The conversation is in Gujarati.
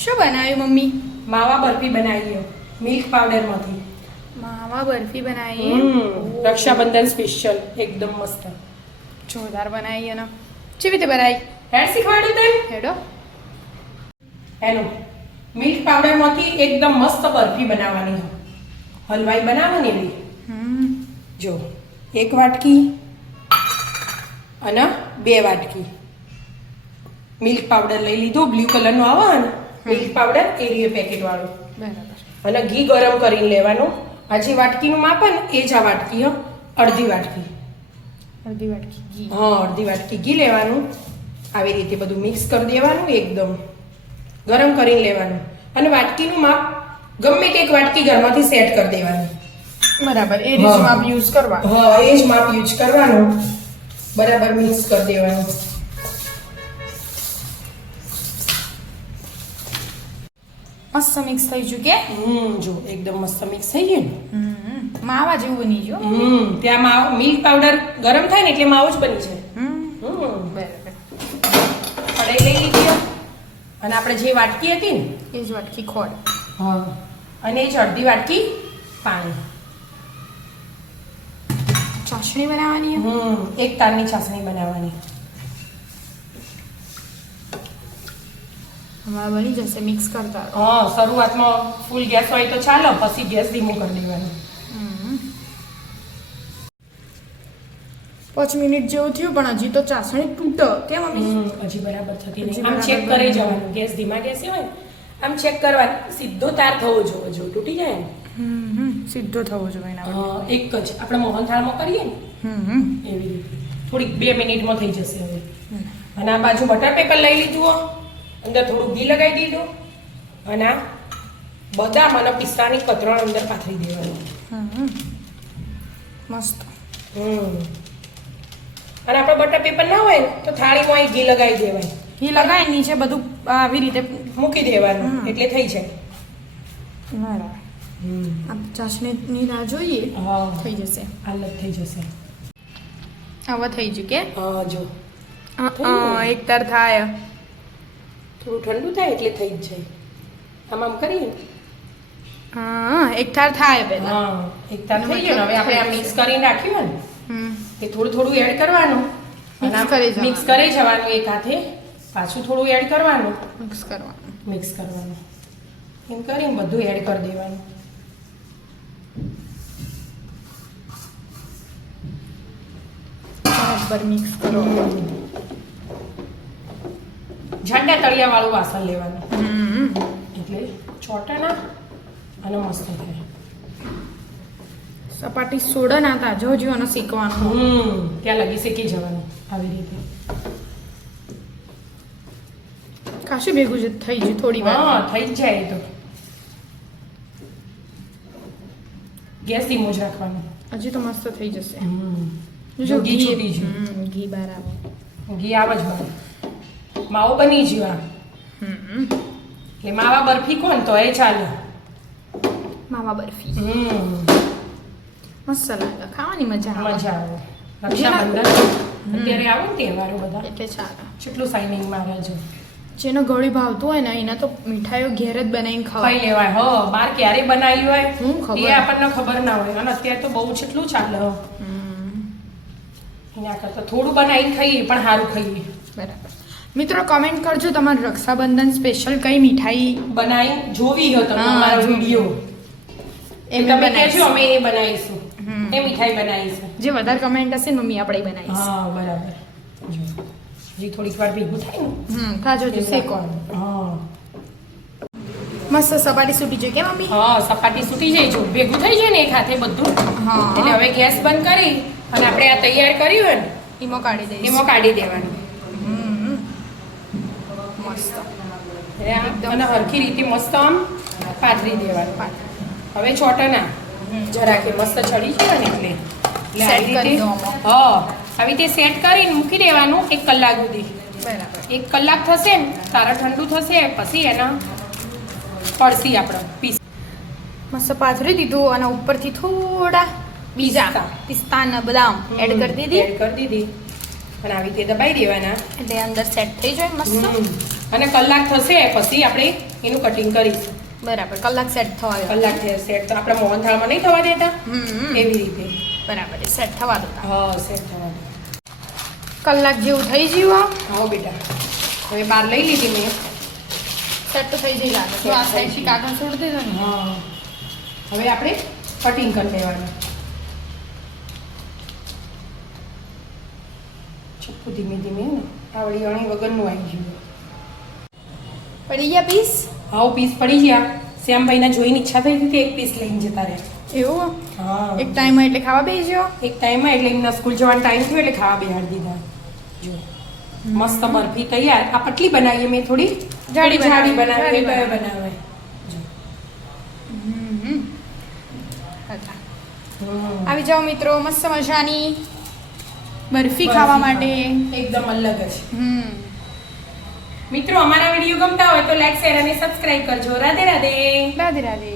શું બનાવ્યું મમ્મી? માવા બરફી બનાવી મિલ્ક પાવડરમાંથી. માવા બરફી બનાવી. રક્ષાબંધન સ્પેશિયલ એકદમ મસ્ત જોરદાર બનાવી. અને કેવી રીતે બનાવી? હેડ શીખવાડ્યું તે હેડો. એનું મિલ્ક પાવડરમાંથી એકદમ મસ્ત બરફી બનાવવાની હલવાઈ બનાવવાની એવી. જો 1 વાટકી અને 2 વાટકી મિલ્ક પાવડર લઈ લીધો. બ્લુ કલરનો આવે ને મિલ્ક પાવડર એ રીતે પેકેટ વાળું. બરાબર. અને ઘી ગરમ કરીને લેવાનું. આ જે વાટકીનું માપ ને એ જ આ વાટકી અડધી વાટકી. અડધી વાટકી ઘી. હા, અડધી વાટકી ઘી લેવાનું. આવી રીતે બધું મિક્સ કરી દેવાનું. એકદમ ગરમ કરીને લેવાનું. અને વાટકીનું માપ ગમે તે 1 વાટકી ઘરમાંથી સેટ કરી દેવાનું. બરાબર. એ રીત માપ યુઝ કરવા. હા, એ જ માપ યુઝ કરવાનું. બરાબર મિક્સ કરી દેવાનું. મસ્ત મિક્સ થઈ ગયું કે? જો એકદમ મસ્ત મિક્સ થઈ ગયું ને. માવા જેવું બની ગયું. ત્યાં માવો મિલ્ક પાવડર ગરમ થાય ને એટલે માવો જ બની જાય. બરાબર. કઢાઈ લઈ લીધી અને આપણે જે વાટકી હતી ને એ જ વાટકી ખોળ. હા, અને એ જ અડધી વાટકી પાણી. ચાસણી બનાવવાની. 1 તારની ચાસણી બનાવવાની. હમણાં બની જશે. મિક્સ કરતા. હા, શરૂઆતમાં ફૂલ ગેસ હોય તો ચાલો, પછી ગેસ ધીમો કરી દેવાનો. 5 મિનિટ જેવું થયું પણ હજી તો ચાસણી તૂટે કેમ મમ્મી? હજી બરાબર થતી નહીં. આમ ચેક કરી જવાનું. ગેસ ધીમા ગેસે હોય આમ ચેક કરવાનું. સીધો તાર થવો જોઈએ. જો તૂટી જાય ને સીધો થવો જોઈએ એના. એક જ આપણે મોહનથાળમાં કરીએ ને એવી રીતે થોડીક 2 મિનિટમાં થઈ જશે હવે. અને આ બાજુ બટર પેપર લઈ લીધું. અંદર થોડું ઘી લગાવી દીધું અને આ બદામ અને પિસ્તાની કતરણ અંદર પાથરી દેવાનું. મસ્ત. અને આપણે બટર પેપર ના હોય ને તો થાળીમાં અહીં ઘી લગાવી દેવાય. ઘી લગાવી નીચે બધું આવી રીતે મૂકી દેવાનું એટલે થઈ જાય. બરાબર. આ ચાસણીની રાહ જોઈએ. હા, થઈ જશે. અલગ થઈ જશે. હવે થઈ ગયું કે? હા, જો એક તાર થાય. થોડું ઠંડુ થાય એટલે થઈ જ જાય. આમ કરીએ ને. એક તાર થાય પહેલા. હા, એક તાર થઈ ગયો ને. હવે આપણે આ મિક્સ કરીને રાખ્યું ને એ થોડું થોડું એડ કરવાનું. મિક્સ કરી જવાનું. એક હાથે પાછું થોડું એડ કરવાનું. મિક્સ કરવાનું. એમ કરીને બધું એડ કરી દેવાનું. બરાબર મિક્સ કરો. જાડા તળિયા વાળું વાસણ લેવાનું એટલે ચોટા ના અને મસ્ત થાય. સપાટી સોડા ના તાજો જો અને શેકવાનું. ત્યાં લગી શેકી જવાનું આવી રીતે. કાશી ભેગું જ થઈ ગયું થોડી વાર. હા, થઈ જ જાય તો. ગેસ ધીમો જ રાખવાનો. હજી તો મસ્ત થઈ જશે. જો ઘી છૂટી ગયું. ઘી બહાર આવે. ઘી આવે જ બહાર. માવો બની ગયો આ. એટલે માવા બરફી કોણ તો એ ચાલે. માવા બરફી મસ્ત લાગે. ખાવાની મજા આવે. રક્ષાબંધન અત્યારે આવો ને તહેવારો બધા એટલે ચાલે. કેટલું શાઇનિંગ મારે છે. જેનો ગળી ભાવતું હોય ને એના તો મીઠાઈઓ ઘેર જ બનાવીને ખાઈ લેવાય. હ, બહાર ક્યારે બનાવી હોય ખબર. એ આપણને ખબર ના હોય. અને અત્યારે તો બહુ કેટલું ચાલે. એના કરતા થોડું બનાવીને ખાઈએ પણ સારું ખાઈએ. બરાબર. મિત્રો કમેન્ટ કરજો તમારે રક્ષાબંધન સ્પેશિયલ કઈ મીઠાઈ બનાવી જોવી હોય તમે અમારો વિડીયો એ તમે કહેજો અમે એ બનાવીશું. એ મીઠાઈ બનાવીશું. જે વધારે કમેન્ટ હશે ને મમ્મી આપણે બનાવીશું. હા, બરાબર. જે થોડીક વાર ભેગું થાય ને કાજો જો શેકો. હા, મસ્ત સપાટી છૂટી જાય કે મમ્મી? હા, સપાટી છૂટી જાય. જો ભેગું થઈ જાય ને એક હાથે બધું. એટલે હવે ગેસ બંધ કરી અને આપણે આ તૈયાર કર્યું હોય ને એમાં કાઢી દઈએ. એમાં કાઢી દેવાનું. મસ્ત. અને હરખી રીતે મસ્ત આમ પાથરી દેવાનું. હવે ચોટના જરા કે મસ્ત ચડી જાય ને એટલે આવી રીતે આવી રીતે સેટ કરીને મૂકી દેવાનું 1 કલાક સુધી. બરાબર. 1 કલાક થશે ને તારા ઠંડુ થશે પછી એના પડસી આપણે પીસ મસ્ત પાથરી દીધું અને ઉપરથી થોડા બીજા પિસ્તા ને બદામ એડ કરી દીધી. અને આવી રીતે દબાઈ દેવાના એટલે અંદર સેટ થઈ જાય મસ્ત. અને કલાક થશે પછી આપણે એનું કટિંગ કરીશું. બરાબર, કલાક સેટ થવા દો. કલાક જે સેટ તો આપણે મોહનથાળમાં નહીં થવા દેતા હમ એવી રીતે. બરાબર, સેટ થવા દો. હા સેટ થવા દે. કલાક જેવું થઈ ગયું. હા બેટા, હવે બહાર લઈ લીધી મેં. સેટ તો થઈ જઈ લાગે. તો આ સાઈડથી કાગળ છોડી દેજો ને. હા, હવે આપણે કટિંગ કરી લેવાનું. ચપ્પુ ધીમે ધીમે ને આવડી અણી વગરનું આવી ગયું. પડી ગયા પીસ. હાવ પીસ પડી ગયા. શ્યામભાઈના જોઈને ઈચ્છા થઈ હતી એક પીસ લઈને જતા રહ્યા. એવું હા, એક ટાઈમમાં એટલે ખાવા બેસી જાઓ. એક ટાઈમમાં એટલે એમના સ્કૂલ જવાનો ટાઈમ થયો એટલે ખાવા બેહાડી દીધા. જો મસ્ત બરફી તૈયાર. આ પતલી બનાવીએ મેં થોડી જાડી જાડી બનાવી. બનાવી બનાવે. જો અચ્છા. હમ. આવી જાઓ મિત્રો, મસ્ત મજાની બરફી ખાવા માટે. એકદમ અલગ જ. હમ મિત્રો અમારા વિડીયો ગમતા હોય તો લાઈક શેર અને સબસ્ક્રાઇબ કરજો. રાધે રાધે. રાધે રાધે.